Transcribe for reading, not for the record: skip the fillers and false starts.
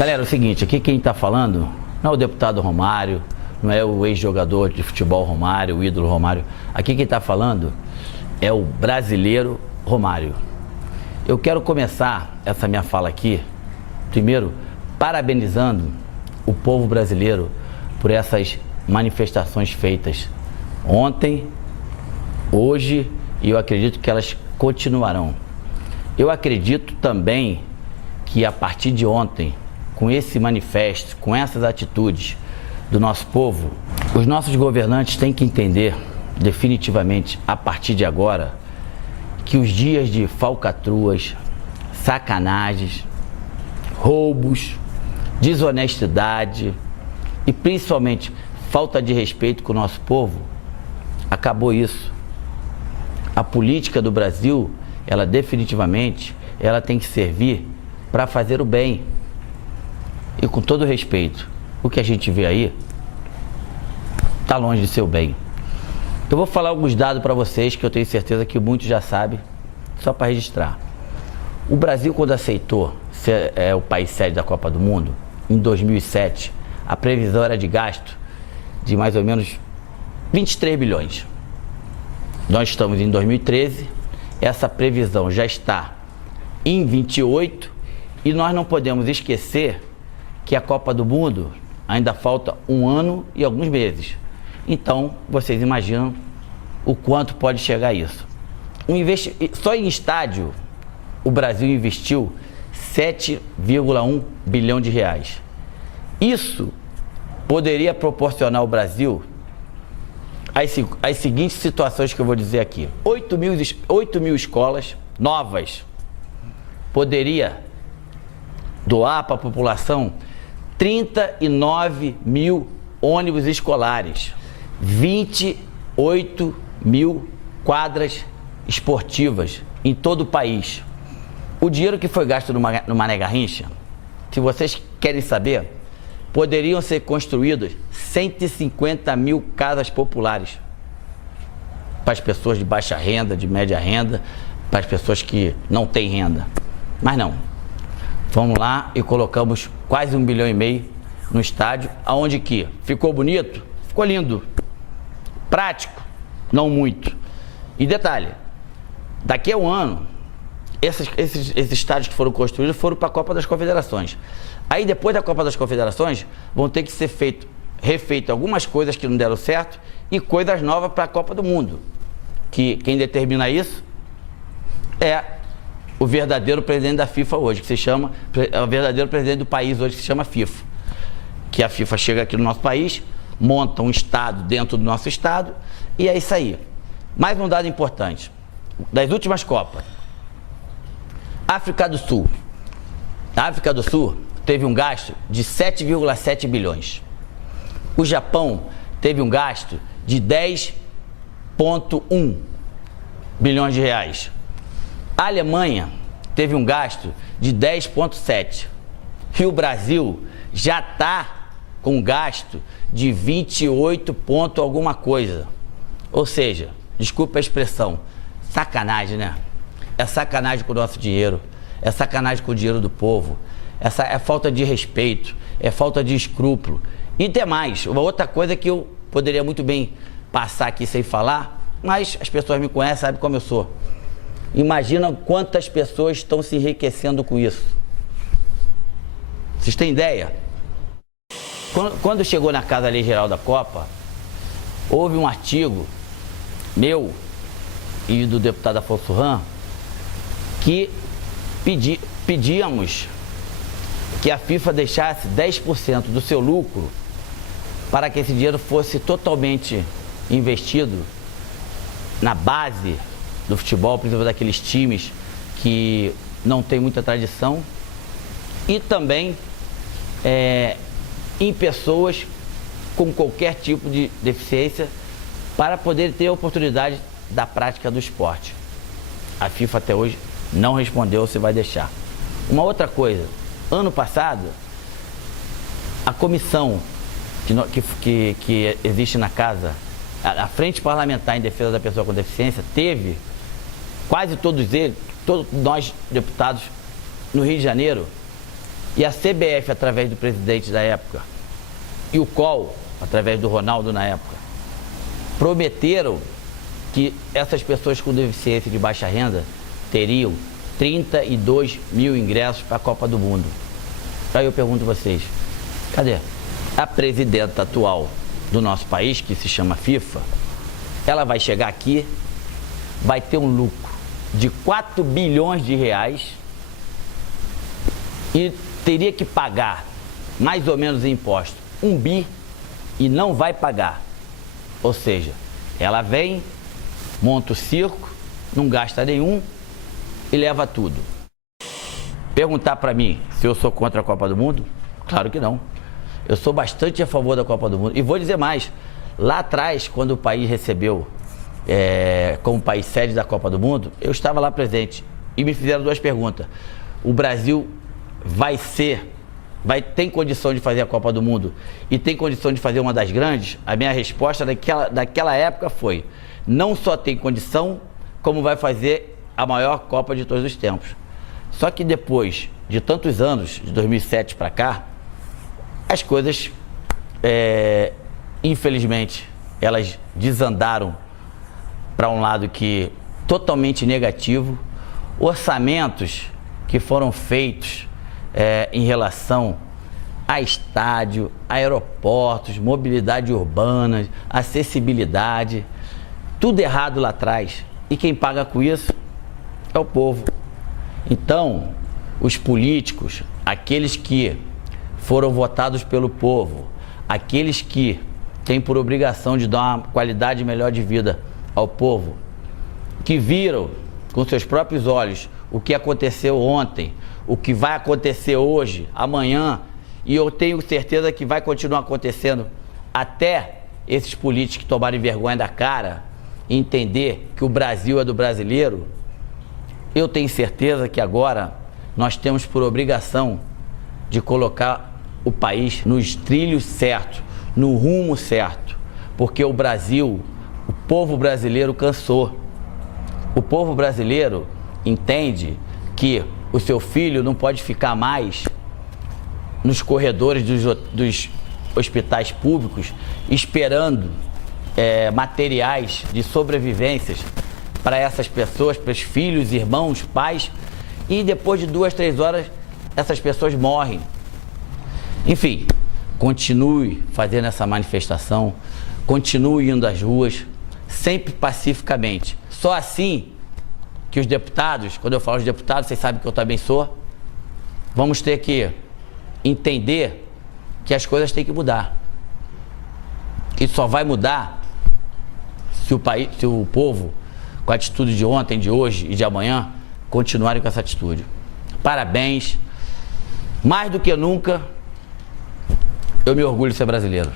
Galera, é o seguinte, aqui quem está falando não é o deputado Romário, não é o ex-jogador de futebol Romário, o ídolo Romário. Aqui quem está falando é o brasileiro Romário. Eu quero começar essa minha fala aqui, primeiro, parabenizando o povo brasileiro por essas manifestações feitas ontem, hoje, e eu acredito que elas continuarão. Eu acredito também que a partir de ontem, com esse manifesto, com essas atitudes do nosso povo, os nossos governantes têm que entender definitivamente, a partir de agora, que os dias de falcatruas, sacanagens, roubos, desonestidade e principalmente falta de respeito com o nosso povo, acabou isso. A política do Brasil, ela definitivamente, ela tem que servir para fazer o bem. E com todo respeito, o que a gente vê aí está longe de ser o bem. Eu vou falar alguns dados para vocês que eu tenho certeza que muitos já sabem, só para registrar. O Brasil, quando aceitou ser o país sede da Copa do Mundo, em 2007, a previsão era de gasto de mais ou menos 23 bilhões. Nós estamos em 2013, essa previsão já está em 28 e nós não podemos esquecer que a Copa do Mundo ainda falta 1 ano e alguns meses. Então, vocês imaginam o quanto pode chegar a isso. Só em estádio, o Brasil investiu 7,1 bilhão de reais. Isso poderia proporcionar ao Brasil as seguintes situações que eu vou dizer aqui. 8 mil escolas novas. Poderia doar para a população 39 mil ônibus escolares, 28 mil quadras esportivas em todo o país. O dinheiro que foi gasto no Mané Garrincha, se vocês querem saber, poderiam ser construídas 150 mil casas populares para as pessoas de baixa renda, de média renda, para as pessoas que não têm renda. Mas não. Vamos lá e colocamos quase 1,5 bilhão no estádio, aonde que ficou bonito, ficou lindo, prático, não muito. E detalhe, daqui a um ano, esses estádios que foram construídos foram para a Copa das Confederações. Aí depois da Copa das Confederações, vão ter que ser refeito algumas coisas que não deram certo e coisas novas para a Copa do Mundo. Que quem determina isso é o verdadeiro presidente da FIFA hoje, que se chama, é o verdadeiro presidente do país hoje, que se chama FIFA. Que a FIFA chega aqui no nosso país, monta um estado dentro do nosso estado e é isso aí. Mais um dado importante, das últimas Copas. África do Sul. A África do Sul teve um gasto de 7,7 bilhões. O Japão teve um gasto de 10,1 bilhões de reais. A Alemanha teve um gasto de 10,7. E o Brasil já está com um gasto de 28 ponto alguma coisa. Ou seja, desculpa a expressão, sacanagem, né? É sacanagem com o nosso dinheiro, é sacanagem com o dinheiro do povo, essa é falta de respeito, é falta de escrúpulo. E tem mais, uma outra coisa que eu poderia muito bem passar aqui sem falar, mas as pessoas me conhecem, sabem como eu sou. Imagina quantas pessoas estão se enriquecendo com isso. Vocês têm ideia? Quando chegou na Casa Lei Geral da Copa, houve um artigo meu e do deputado Afonso Ram que pedíamos que a FIFA deixasse 10% do seu lucro para que esse dinheiro fosse totalmente investido na base do futebol, principalmente daqueles times que não tem muita tradição, e também em pessoas com qualquer tipo de deficiência para poder ter a oportunidade da prática do esporte. A FIFA até hoje não respondeu se vai deixar. Uma outra coisa, ano passado, a comissão que existe na casa, a Frente Parlamentar em Defesa da Pessoa com Deficiência, teve quase todos nós deputados no Rio de Janeiro, E a CBF, através do presidente da época, e o COL, através do Ronaldo na época, prometeram que essas pessoas com deficiência de baixa renda teriam 32 mil ingressos para a Copa do Mundo. Aí eu pergunto a vocês, cadê? A presidenta atual do nosso país, que se chama FIFA, ela vai chegar aqui, vai ter um lucro de 4 bilhões de reais e teria que pagar mais ou menos em imposto 1 bi e não vai pagar. Ou seja, ela vem, monta o circo, não gasta nenhum e leva tudo. Perguntar para mim se eu sou contra a Copa do Mundo? Claro que não. Eu sou bastante a favor da Copa do Mundo. E vou dizer mais, lá atrás, quando o país recebeu como país sede da Copa do Mundo, eu estava lá presente e me fizeram 2 perguntas. O Brasil tem condição de fazer a Copa do Mundo e tem condição de fazer uma das grandes? A minha resposta daquela época foi: não só tem condição, como vai fazer a maior Copa de todos os tempos. Só que depois de tantos anos, de 2007 para cá, as coisas, infelizmente, elas desandaram para um lado que totalmente negativo. Orçamentos que foram feitos em relação a estádio, aeroportos, mobilidade urbana, acessibilidade, tudo errado lá atrás. E quem paga com isso é o povo. Então, os políticos, aqueles que foram votados pelo povo, aqueles que têm por obrigação de dar uma qualidade melhor de vida ao povo, que viram com seus próprios olhos o que aconteceu ontem, o que vai acontecer hoje, amanhã, e eu tenho certeza que vai continuar acontecendo até esses políticos tomarem vergonha da cara e entender que o Brasil é do brasileiro. Eu tenho certeza que agora nós temos por obrigação de colocar o país nos trilhos certos, no rumo certo, porque o Brasil, o povo brasileiro cansou. O povo brasileiro entende que o seu filho não pode ficar mais nos corredores dos hospitais públicos esperando materiais de sobrevivências para essas pessoas, para os filhos, irmãos, pais, e depois de 2, 3 horas essas pessoas morrem. Enfim, continue fazendo essa manifestação, continue indo às ruas, sempre pacificamente. Só assim que os deputados, quando eu falo de deputados, vocês sabem que eu também sou, vamos ter que entender que as coisas têm que mudar. E só vai mudar se o povo, com a atitude de ontem, de hoje e de amanhã, continuarem com essa atitude. Parabéns. Mais do que nunca, eu me orgulho de ser brasileiro.